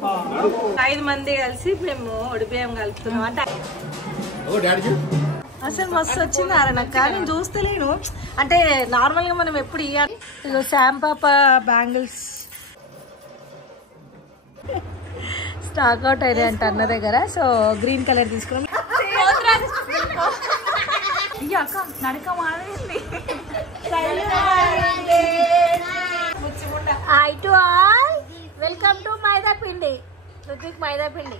5 మంది కలిసి మేము ఒడిబియ్యం కలుపుతున్నాం అంటే అసలు మస్తు వచ్చింది అరనక్క. నేను చూస్తలేను అంటే నార్మల్ గా మనం ఎప్పుడు ఇవ్వాలి. ఇగో శామ్ పాప బ్యాంగిల్స్ స్టాక్ అవుట్ అయ్యాయి అంట అన్న దగ్గర. సో గ్రీన్ కలర్ తీసుకున్నాం. నడక మారింది. Hi to all, welcome to maida పిండి. రుత్విక్ మైదా పిండి.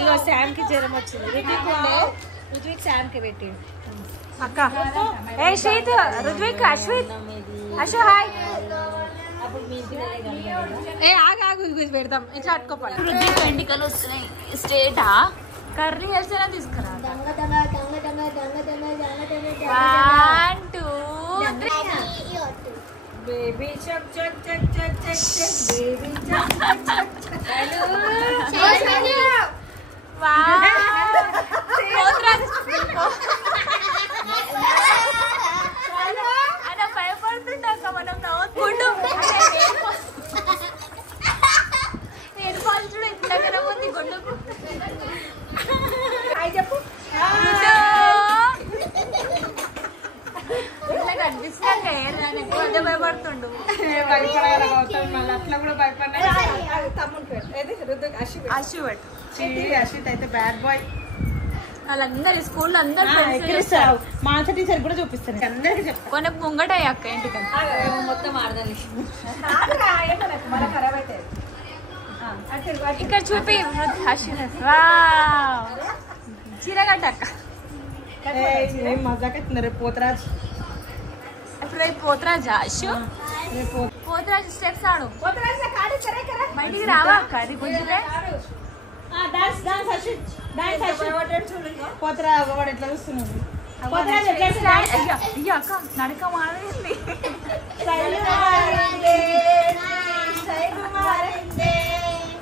ఇగో శామ్ కి జ్వరం వచ్చింది. రుత్విక్ శామ్ కి పెట్టి అక్క. ఏ శ్రీత్, రుత్విక్, అశ్విత్, అశు హాయ్. ఏ ఆగు పెడతాం. ఇట్లా అట్టుకోపాలి. రుత్విక్ వెంటికలు వస్తున్నాయి. స్ట్రేటా కర్రీ వేస్తేనే తీసుకురా. 1 2 బేబీ చక్ చక్ చక్ చక్ చక్ చక్ బేబీ చక్ చక్ చక్ అలా భయపడుతుండక మనం నవ్వుకుంటూ నేను చూడు ఇంత దగ్గర ఉంది గుండుకు. చెప్పు ఇట్లా కనిపిస్తున్నాక అదే భయపడుతుండు. అట్లా కూడా భయపడ్డా. అశ్విత్ అయితే బ్యాడ్ బాయ్. వాళ్ళందరు స్కూల్లో అందరు మానస టీచర్ కూడా చూపిస్తాను. అందరికి చెప్తాను. కొన్ని ముంగట అక్క ఇంటికి మొత్తం ఆడదాలి. ఇక్కడ చూపి చీరగడ్డ అక్క. మజాకెత్తున్నారు పోతరాజ్. ఇప్పుడు రేపు పోతరాజా అశు? పోతరాజు స్టెప్స్ ఆడు. బయటికి రావా అక్క? అది గుంజుతే పోతరాజ్ వాడు ఎట్లా చూస్తున్నాడు. అక్క నడక మారింది.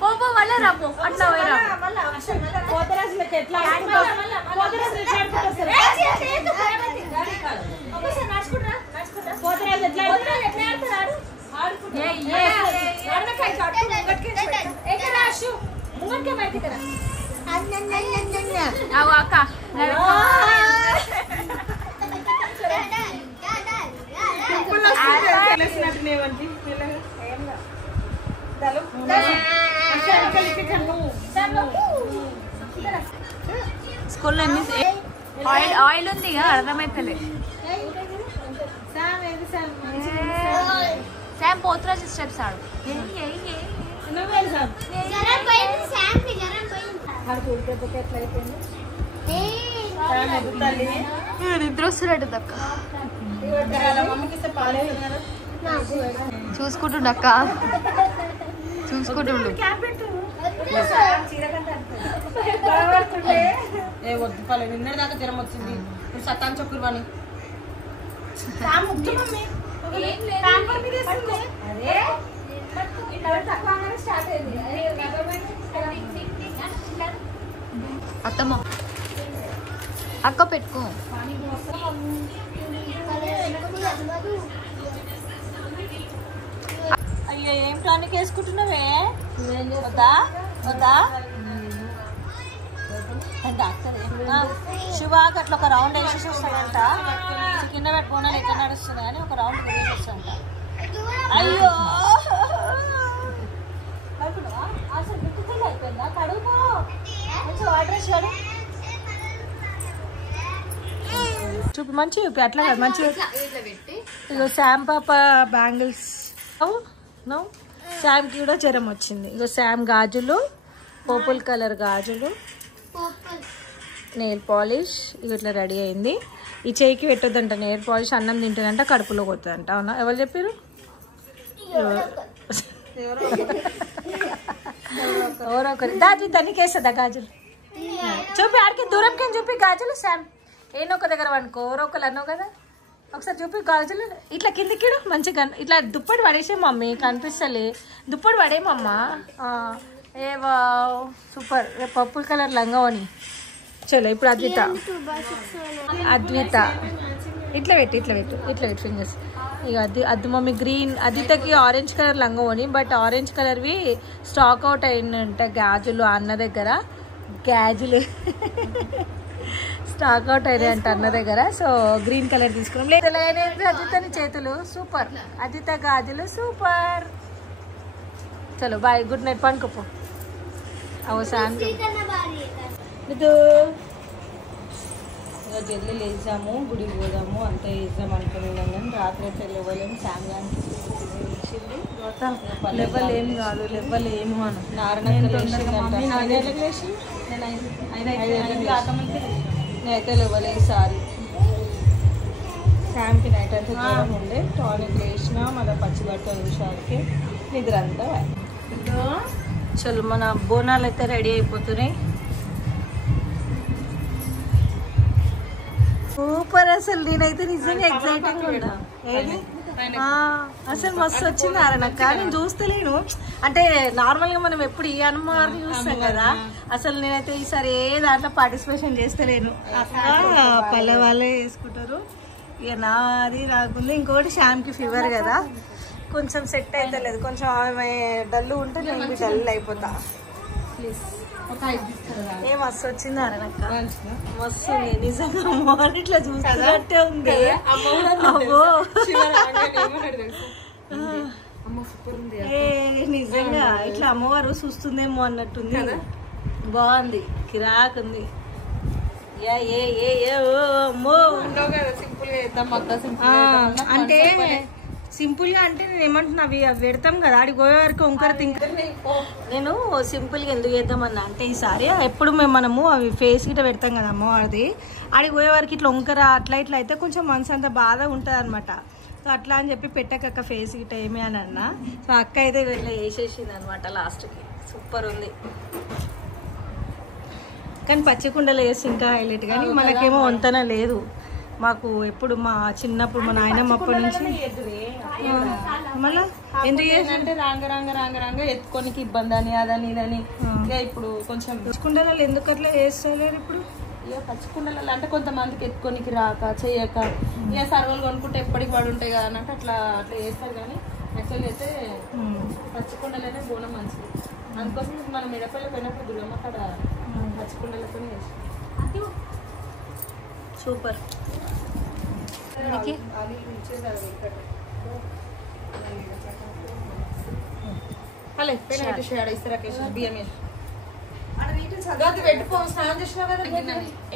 పోపో మళ్ళా రాపో అట్లా పోయిరా. పోతరాజులకి ఎట్లా అక్క స్కూల్లో ఆయిల్ ఉంది అర్థమైతలే. శామ్ పోతరాజు స్టెప్స్ ఆడు. నిద్ర వస్తున్నట్టు దక్క. చూసుకుంటుండు అక్క, చూసుకుంటుండు. ఏ వద్దు పలే నిన్న దాకా జ్వరం వచ్చింది. ఇప్పుడు సత్తాన్ చొక్కురు అని అత్తమ్మ అక్క పెట్టుకో. అయ్యో ఏం ప్లానింగ్ వేసుకుంటున్నావే? వద్దా వద్దా డాక్టర్ శివాకి అట్లా ఒక రౌండ్ వేసేసి వస్తాడంట. కింద పెట్టుకోవడానికి ఎక్కడ నడుస్తుంది అని ఒక రౌండ్ వేసేసి వస్తాడంట. అయ్యో అసలు గుర్తుకెళ్ళి అయిపోయిందా? కడుగుపో మంచి వాటర్ వేసాడు. చూపి మంచి చూపి అట్లా కాదు మంచి. ఇగో శామ్ పాప బ్యాంగిల్స్. నో శామ్కి కూడా జ్వరం వచ్చింది. ఇగో శామ్ గాజులు, పర్పుల్ కలర్ గాజులు, నెయిల్ పాలిష్. ఇవి ఇట్లా రెడీ అయింది. ఈ చేయికి పెట్టొద్దంట నెయిల్ పాలిష్. అన్నం తింటుందంట, కడుపులో కొడుతుందంట. అవునా? ఎవరు చెప్పారు? ఎవరో ఒకరు. దాజు దానికి వేస్తుందా గాజులు? చూపి ఆడికి దూరంకి చూపి గాజులు. శామ్ ఏనో ఒక దగ్గర అనుకో, ఎవరో ఒకరు అన్నావు కదా. ఒకసారి చూపి గాజులు ఇట్లా కిందికి మంచిగా ఇట్లా దుప్పటి పడేసే మమ్మీ. కనిపిస్తలే దుప్పటి పడేమమ్మా. ఏవా సూపర్. Purple colour లంగావని. చలో ఇప్పుడు అద్విత ఇట్లా పెట్టు ఫింగర్స్. ఇక అది మమ్మీ గ్రీన్, అదితకి ఆరెంజ్ కలర్ లంగోని, బట్ ఆరెంజ్ కలర్వి స్టాక్ అవుట్ అయిందంట గాజులు అన్న దగ్గర. గాజులు స్టాక్ అవుట్ అయినాయి అంట అన్న దగ్గర. సో గ్రీన్ కలర్ తీసుకున్నాం. లేదు అదితని చేతులు సూపర్, అదిత గాజులు సూపర్. చలో బాయ్, గుడ్ నైట్, పండుకోపో. అవసరం ఇది జల్లి లేచాము, గుడికి పోదాము అంతే వేద్దాం అనుకున్నాం. కానీ రాత్రి అయితే లేవలేము. శామ్యానికి లేవలేము కాదు, లేవలేము అని నేనైతే లేవలేదు. సారీ, శామ్కి నైట్ అంతా జ్వరం ఉండే, టానిక్ వేసిన మళ్ళీ పచ్చి బట్టలు చూసానికి నిద్ర అంతా. చలో మన బోనాలు అయితే రెడీ అయిపోతున్నాయి. సూపర్, అసలు నేనైతే నిజంగా ఎక్సైటింగ్ ఉన్నా. ఏది అసలు మస్తు వచ్చింది అరనక్క. నేను చూస్తలేను, అంటే నార్మల్గా మనం ఎప్పుడు ఈ అమ్మవారిని చూస్తాం కదా. అసలు నేనైతే ఈసారి ఏ దాంట్లో పార్టిసిపేషన్ చేస్తలేను. పల్లె వాళ్ళే చేసుకుంటారు. ఇక నాది రాకుండా. ఇంకోటి శ్యామ్కి ఫీవర్ కదా, కొంచెం సెట్ అయితే లేదు. కొంచెం ఆమె డల్లు ఉంటే నేను డల్ అయిపోతా. ప్లీజ్ ఏ మస్తు వచ్చింది అరనక్క, మస్తు ఉంది నిజంగా. అమ్మవారు ఇట్లా చూస్తున్నట్టే ఉంది. నిజంగా ఇట్లా అమ్మవారు చూస్తుందేమో అన్నట్టుంది. బాగుంది, కిరాకుంది. అంటే సింపుల్గా అంటే నేను ఏమంటున్నా, అవి పెడతాం కదా ఆడికి పోయే వరకు వంకర తింక. నేను సింపుల్గా ఎందుకు చేద్దామన్నా అంటే ఈసారి ఎప్పుడు మనము అవి ఫేస్ గిట్ట పెడతాం కదా అమ్మవారిది, ఆడికి పోయే వరకు ఇట్లా వంకర అట్లా ఇట్లా అయితే కొంచెం మనసు అంత బాధ ఉంటుంది అనమాట. సో అట్లా అని చెప్పి పెట్టక ఫేస్ గిట్ట ఏమి అని అన్నా. సో అక్క అయితే ఇట్లా వేసేసింది అనమాట లాస్ట్కి. సూపర్ ఉంది. కానీ పచ్చికుండలు వేసి ఇంకా హైలైట్. కానీ మనకేమో వంతన లేదు. మాకు ఎప్పుడు మా చిన్నప్పుడు మా నాయనమ్మ అప్పటి నుంచి మళ్ళీ ఎందుకు అంటే రాంగ ఎత్తుకోనికి ఇబ్బంది అని అదని ఇదని. ఇక ఇప్పుడు కొంచెం పచ్చికుండలలో ఎందుకు అట్లా వేస్తలేరు ఇప్పుడు? ఇక పచ్చికుండలలో అంటే కొంతమందికి ఎత్తుకోనికి రాక చేయక ఇక సర్వలు కొనుక్కుంటే ఎప్పటికి పడి ఉంటాయి కదా అన్నట్టు అట్లా వేస్తారు. కానీ యాక్చువల్గా అయితే పచ్చికుండలనే బోనం మంచిది. అందుకోసం మనం మిడపల్లి పోయినప్పుడు దుర్గమ్మ అక్కడ పచ్చికుండలతో వేసి సూపర్.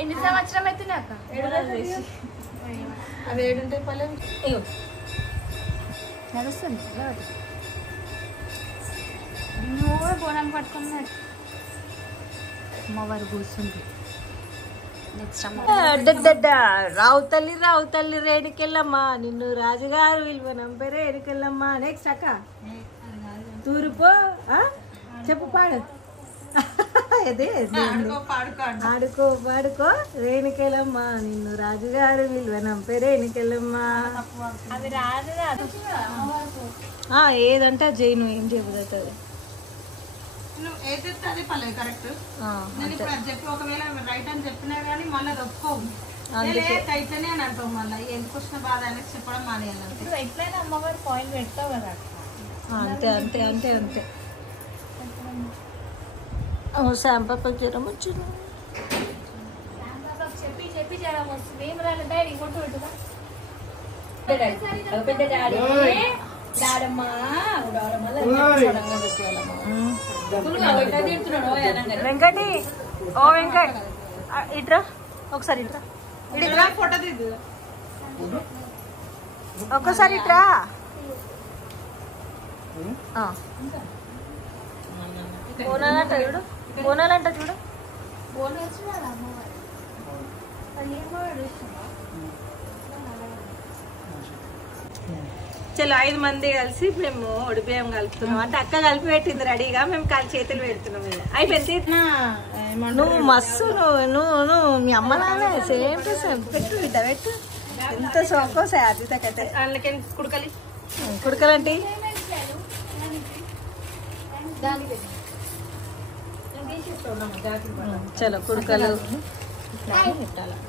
ఎన్ని సంవత్సరం అయితే అవి ఏడుంటాయి పల్లె నడుస్తుంది. నువ్వు కూడా బోనాన్ని పట్టుకున్నాడు అమ్మవారు కూర్చుంది. రావు తల్లి రేణుకెళ్ళమ్మా, నిన్ను రాజుగారు విలువనంపే రేణుకెళ్ళమ్మా. నెక్స్ట్ అక్క తూర్పు చెప్పు, పాడు. అదే ఆడుకో పాడుకో రేణుకెళ్ళమ్మా, నిన్ను రాజుగారు విలువనంపే రేణుకెళ్ళమ్మా. అది రాదు. ఏదంటే జైను ఏం చెబుతుంది. కరెక్ట్. నేను ఇప్పుడు అది చెప్పి ఒకవేళ రైట్ అని చెప్పినా కానీ మళ్ళీ అది ఒప్పుకోవు. అయితేనే అని అంటావు. మళ్ళీ ఎందుకు వచ్చిన బాధ అనేది చెప్పడం మానేయాలి. ఎట్లయినా అమ్మవారి పాయింట్ పెడతావు కదా. అంతే అంతే అంతే అంతే. శాంపాప జ్వరం వచ్చింది. చెప్పి చెప్పి జ్వరం వస్తుంది. ఏం రాలేదు డాడీ కొట్టు పెట్టుదా. పెద్ద డాడీ వెంకటి, ఓ వెంకట్ ఇట్రా ఒకసారి, ఇట్రా ఇట్రా ఫోటో తీద్దు ఒక్కసారి, ఇట్రా. బోనాలంట చూడు, బోనాలంట చూడు. చలో 5 మంది కలిసి మేము ఒడిబియ్యం కలుపుతున్నాం. అంటే అక్క కలిపి పెట్టింది రెడీగా, మేము చేతులు పెడుతున్నాం. అయిపోయింది. నువ్వు మస్తు నువ్వు మీ అమ్మ నాన్న సేమ్ టు సేమ్. పెట్టు ఇట్లా పెట్టు. ఎంత సోకో అదితకైతే కుడకలి కుడకలంటే చలో కుడకలు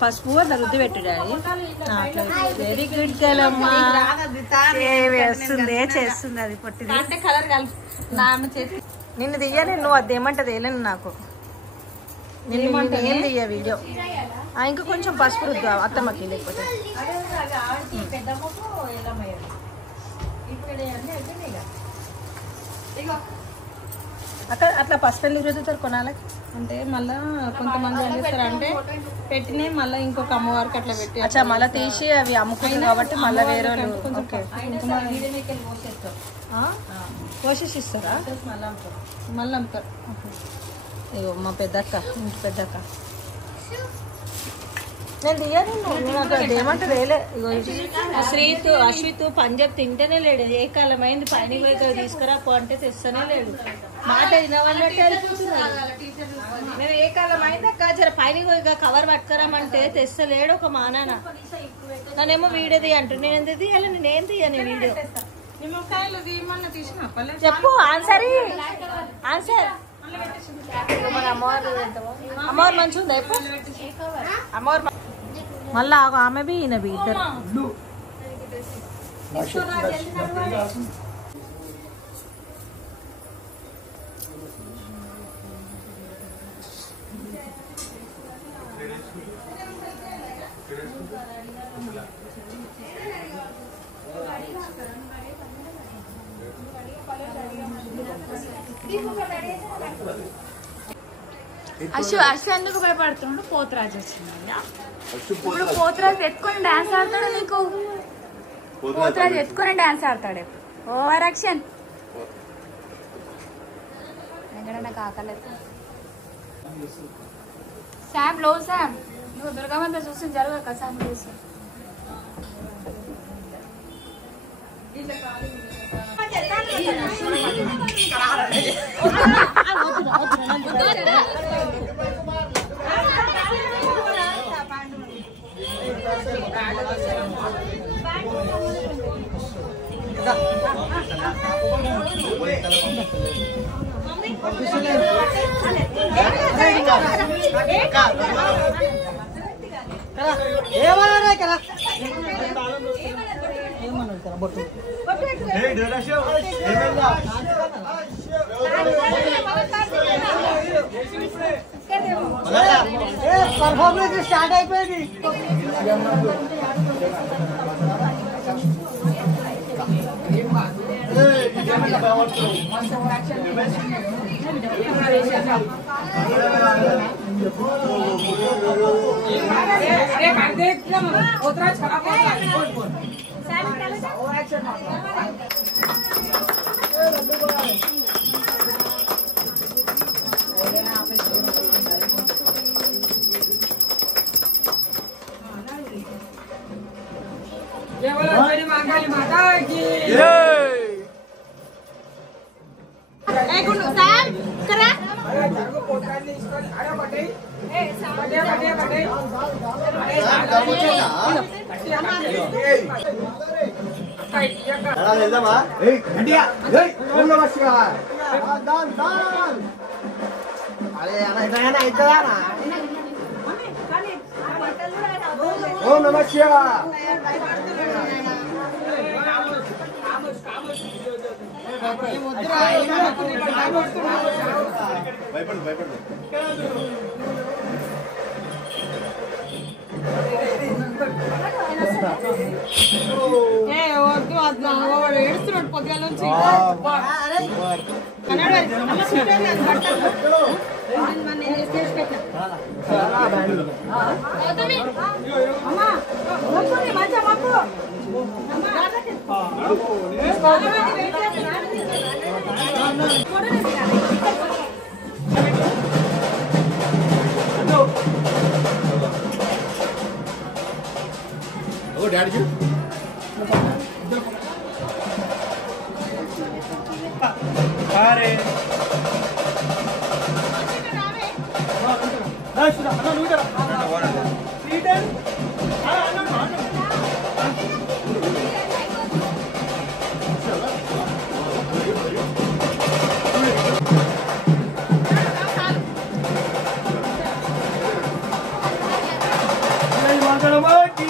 పసుపు అట్లా రుద్ది పెట్టు డాడీ. వెరీ గుడ్ గర్ల్ అమ్మా. వేస్తుంది చేస్తుంది అది పొట్టిది. అంటే కలర్ కలిపి నా చేతి నిన్ను దియ్యని నువ్వు అది ఏమంటది వేయలేను నాకు. నిన్ను ఏం దియ్య వీడియో. ఇంకా కొంచెం పసుపు రుద్దు అత్తమ్మకి లేకపోతే. అక్కడ అట్లా పసుపు ఎందుకు రుద్దుతారు కొనాలకి అంటే మళ్ళా కొంతమంది ఏం చేస్తారు అంటే పెట్టినే మళ్ళీ ఇంకొక అమ్మవారికి అట్లా పెట్టి అచ్చా మళ్ళీ తీసి అవి అమ్ముకుంటారు కాబట్టి మళ్ళీ వేరే పోషిస్ ఇస్తారా మళ్ళీ అమ్ముతారు. ఇగో మా పెద్దక్క ఇంటి పెద్దక్క నేను దియ్యాను. ఏమంటే వేలే. ఇగో శ్రీతు అశ్విత్ పంజాబ్ తింటేనే లేడు. ఏ కాలం అయింది పైన పోయి తీసుకురా పో అంటే తెస్తనే లేడు. మాట వినవాళ్ళంటే వెళ్ళిపోతున్నాడు. మేము ఏ కాలం అయింది అక్క జర పైన పోయి కవర్ పట్టుకురామంటే తెస్తలేడు ఒక మానాన. నన్నేమో వీడియోది అంటు నేను ఎందుకు తీయాలి? నేనేం తీయను వీడియో. చెప్పు ఆన్సర్ ఆన్సర్. అమ్మవారు మంచిగా ఉందా ఎప్పుడు? అమ్మవారు మళ్ళా ఆమె బి ఈయన బి ఇద్దరు. అశ్వ ఎందుకు భయపడుతున్నాడు? పోతరాజు వచ్చింది. ఇప్పుడు పోతరాజు ఎత్తుకొని డాన్స్ ఆడతాడు. నీకు పోతరాజు ఎత్తుకొని డాన్స్ ఆడతాడు. Over action. నాకు ఆకలేదు. శామ్ లో శామ్ నువ్వు దుర్గమంతా చూసి జరగక శామ్ చూసి పర్ఫార్మెన్స్ స్టార్ట్ అయిపోయింది. ఓం నమః శివాయ. వద్దు వాడు ఏడుస్తున్నాడు పొద్దుగాల నుంచి. డాడీ అరే Ganapati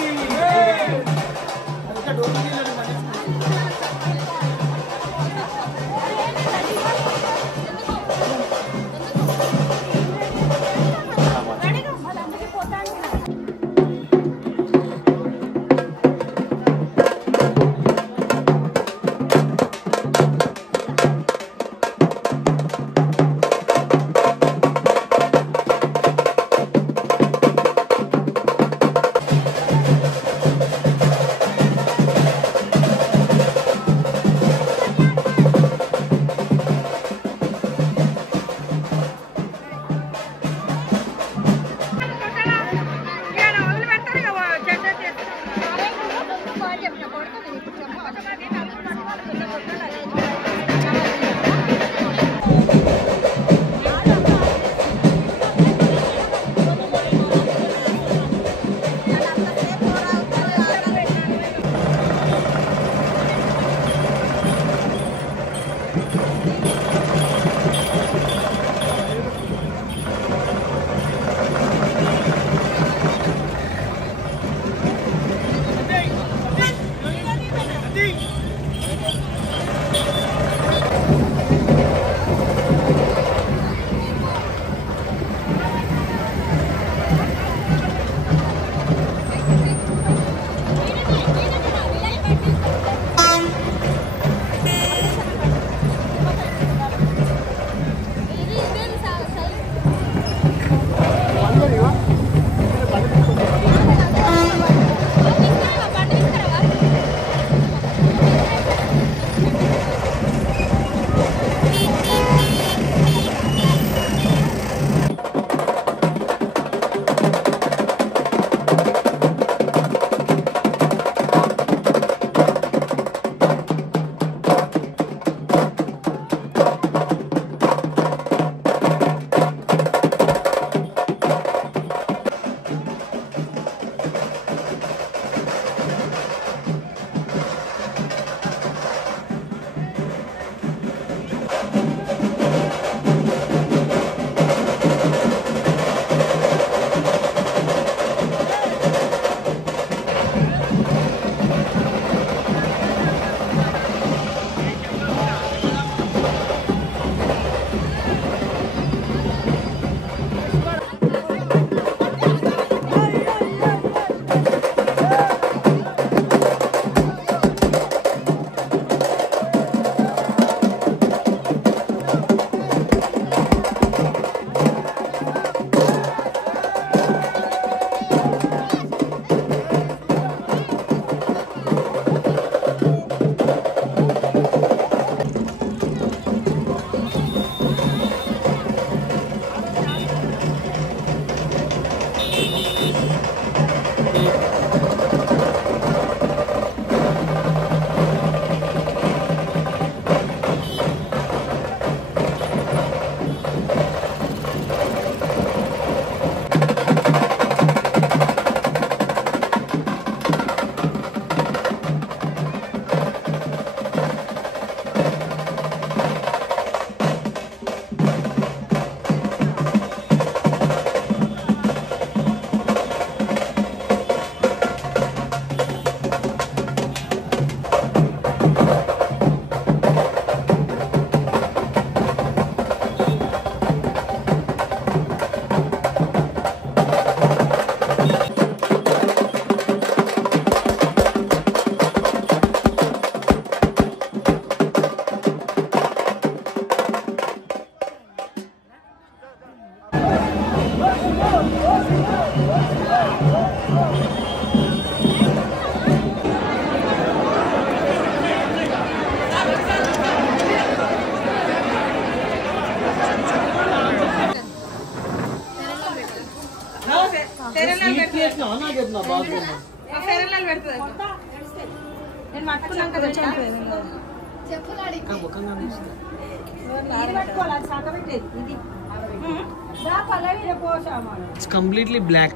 It's completely black.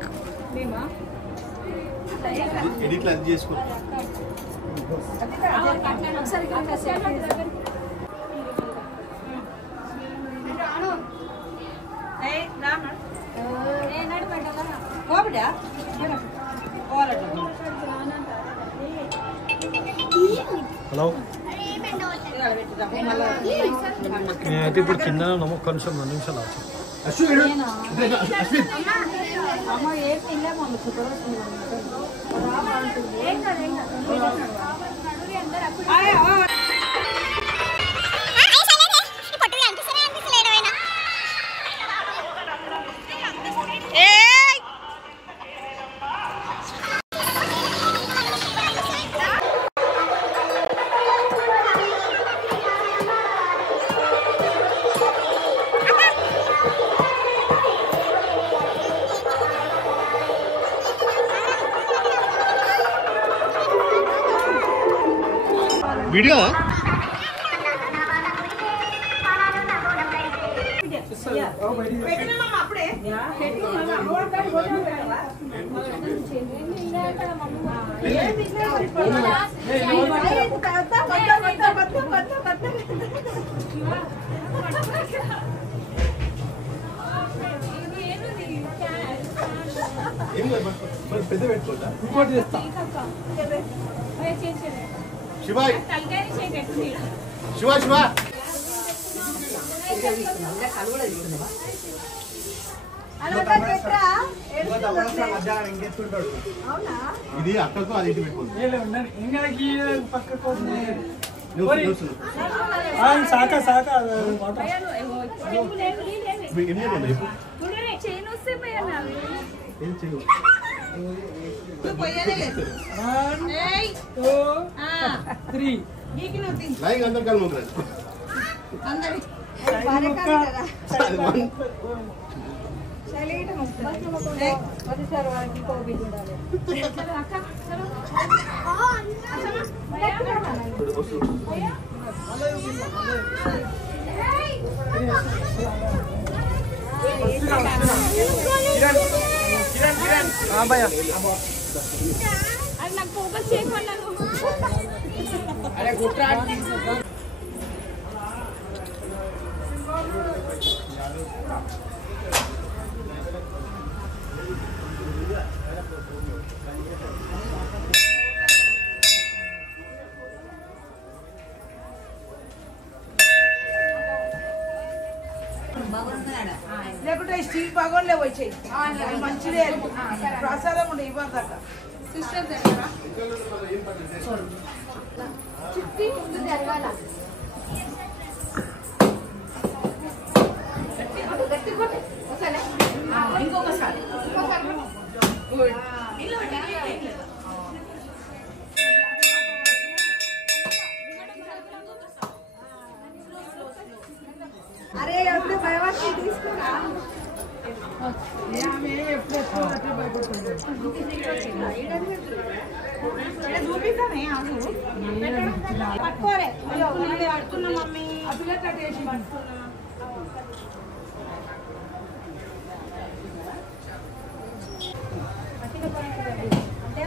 Edit like this. Hello నేనైతే ఇప్పుడు కింద ఉన్నాము ఒక్క నిమిషం 2 నిమిషాలు వీడియో పెద్ద పెట్టుకోవద్దా ఇంకోటి చేస్తా శివ శివ శివ ఇది అక్కకు అది ఇటు పెట్టుకోండి అందరు కాదు నాకు ఫోకస్ చేయమన్నాను. లేకుంటే స్టీల్ బాగోలే వచ్చాయి మంచిదే ప్రసాదం ఉండే ఇవ్వదు అక్క సిస్టర్ దగ్గర చుట్టి ముందు జరగాల ఇంకొకసారి అరే ఎప్పుడు భయపడి తీసుకున్నా చూపిస్తానే పట్టుకోరే పట్టుకున్నా మమ్మీ అప్పుడే కట్టేసి పట్టుకున్నా అంటే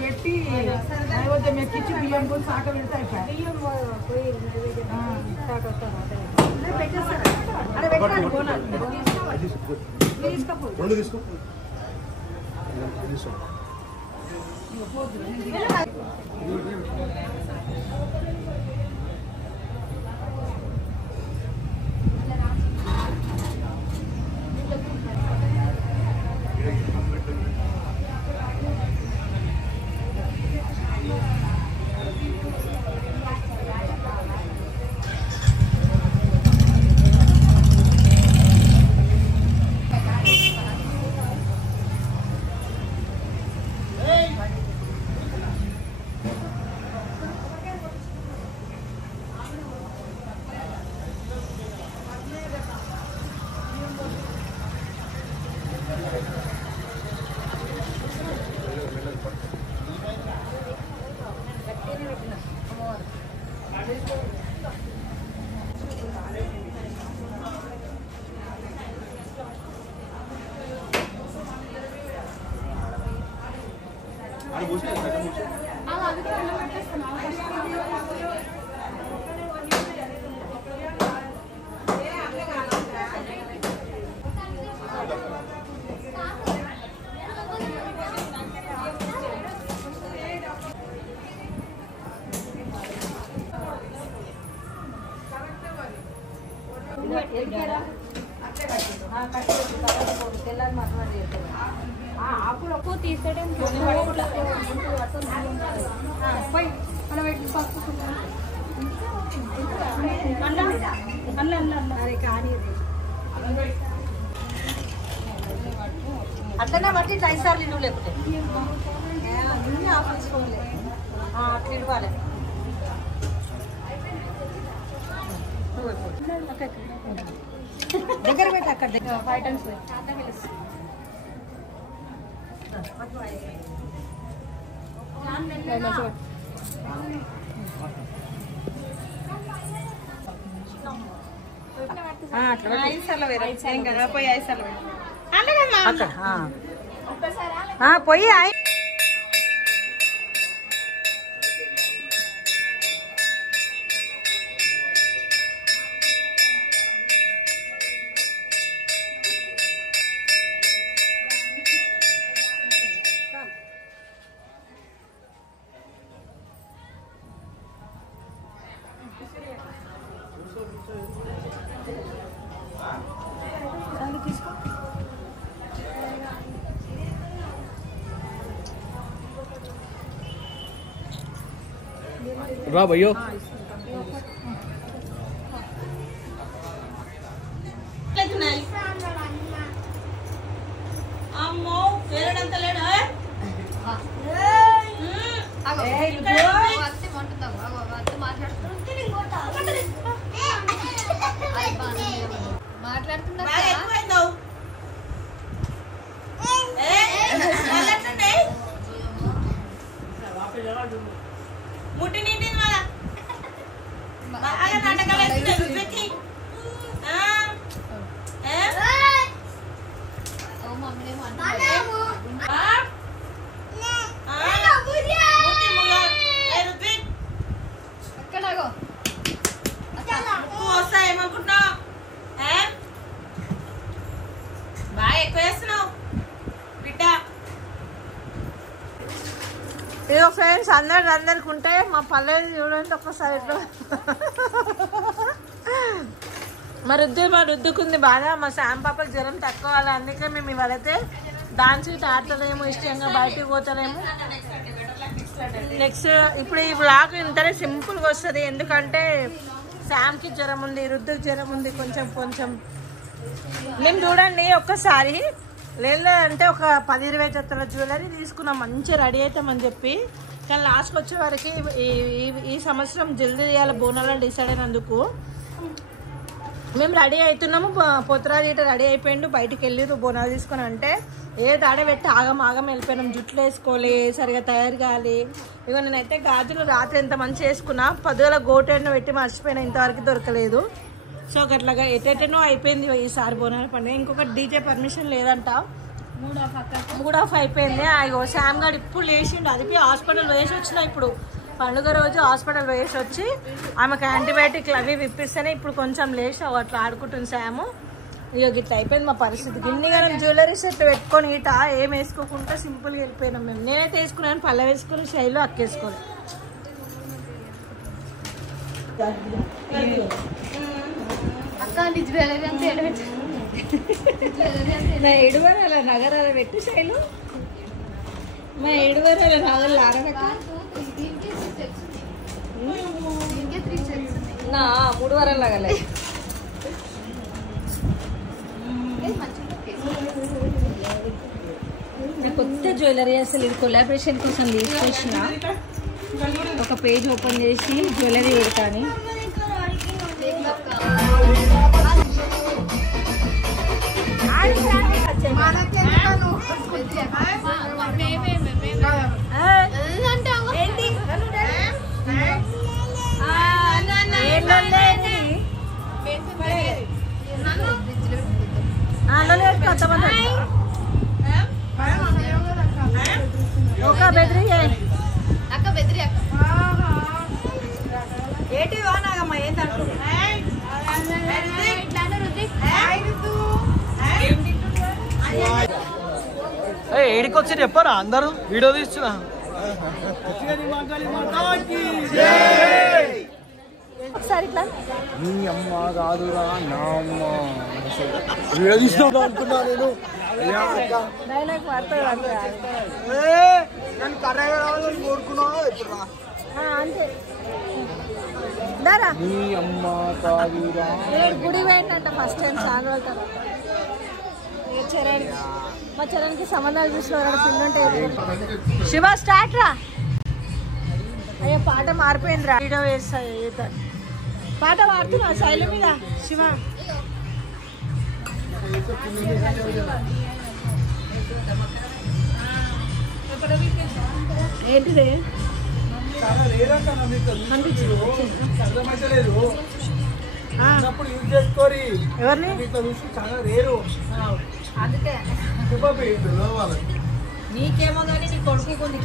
పెట్టి నైవేద్యం ఎక్కించి బియ్యం కూడా సాక పెడితే ఆకులు తీసేయడం అట్లనే బట్టి 5 సార్లు ఇవ్వు లేకపోతే ఆఫ్ తీసుకోవాలి అట్లా ఇవ్వాలి దగ్గర పెట్టి అక్కడ దగ్గర 5 times పోయి రా భయ్యో అమ్మో పేరడంత లేడా ముట్టి నిండింది బాగా నాటకాలు వేస్తుంది వస్తాయేమనుకుంటున్నావు బాగా ఎక్కువ వేస్తున్నావు బిడ్డ. ఇదిగో ఫ్రెండ్స్ అందరికి ఉంటే మా పల్లెలు చూడండి ఒక సైడ్లో మా రుద్దుకుంది బాగా. మా శామ్ పాపకి జ్వరం తక్కువ వాళ్ళు, అందుకే మేము ఇవాళైతే డాన్స్ ఆడతారేమో, ఇష్టంగా బయటికి పోతారేమో. నెక్స్ట్ ఇప్పుడు ఈ బ్లాగ్ ఇంతనే సింపుల్గా వస్తుంది, ఎందుకంటే శామ్కి జ్వరం ఉంది, రుద్దుకి జ్వరం ఉంది కొంచెం. మేము చూడండి ఒక్కసారి లేదంటే ఒక 10-20 జతల జ్యువెలరీ తీసుకున్నాం, మంచిగా రెడీ అవుతామని చెప్పి. కానీ లాస్ట్కి వచ్చే వరకు ఈ సంవత్సరం జల్దీ చేయాలి బోనాలని డిసైడ్ అయినందుకు మేము రెడీ అవుతున్నాము. పొత్తురాజు ఇట రెడీ అయిపోయిండు, బయటికి వెళ్ళిరు బోనాలు తీసుకొని. అంటే ఏ దాడ పెట్టి ఆగం వెళ్ళిపోయినాం, జుట్లు వేసుకోవాలి, సరిగా తయారు కావాలి. ఇక నేనైతే గాజులు రాత్రి ఎంత మంచి వేసుకున్నా, 10 గోటెన్నో పెట్టి మర్చిపోయినా, ఇంతవరకు దొరకలేదు. సో అట్లాగా ఎటెటనో అయిపోయింది ఈసారి బోనాల పండుగ. ఇంకొకటి డీజే పర్మిషన్ లేదంట, మూడ్ ఆఫ్ అయిపోయింది. అయ్యో శామ్ గారు ఇప్పుడు లేచిండు, అది హాస్పిటల్ వేసి వచ్చిన. ఇప్పుడు పండుగ రోజు హాస్పిటల్ వేసి వచ్చి ఆమెకు యాంటీబయాటిక్లు అవి విప్పిస్తేనే ఇప్పుడు కొంచెం లేచి అట్లా ఆడుకుంటుంది శాము. ఇక ఇట్లా అయిపోయింది మా పరిస్థితి. గిన్నెగానం జ్యువెలరీ సెట్ పెట్టుకొని ఇట ఏం వేసుకోకుండా సింపుల్గా వెళ్ళిపోయినాం మేము. నేనైతే వేసుకున్నాను, పళ్ళ వేసుకొని శైలు అక్కేసుకోవాలి. మా ఎడువరాల నగరాల పెట్టి శైలు, మా ఎడువరాల నగలు ఆడబెట్ట నా 3 వారాలు నగలే. కొత్త జ్యువెలరీ అసలు ఇది కొలాబరేషన్ కోసం తీసుకొచ్చిన. ఒక పేజ్ ఓపెన్ చేసి జ్యువెలరీ పెడతాను. ఒక బెదిరి అక్క బెదిరి అక్క ఏంటి నాగమ్మ ఏంటంటు ఏడికి వచ్చి చెప్పారా అందరూ వీడియో తీస్తున్నా. ఒకసారి ఇట్లా నీ అమ్మ కాదురా నా అమ్మ వీడియో తీసుకుందాం అనుకున్నా నేను డైలాగ్ వాడతాడు నేను కర్రగా రావాలని కోరుకున్నావు ఇప్పుడు రా అంతే దారా నీ అమ్మ కాదురా గుడి పోయిందంట ఫస్ట్ టైం చాలా రోజుల తర్వాత చరణ్ మా చరణ్కి సంబంధాలు చూసిన పిల్లలు ఉంటే శివ స్టార్ట్ రా అయ్యో పాట మారిపోయిందిరా వీడియో వేస్తా పాట పాడుతున్నా శైలి మీద శివ ఏంటిది ఎవరిని అందుకే నీకేమో కానీ నీ కొడుకు కొంది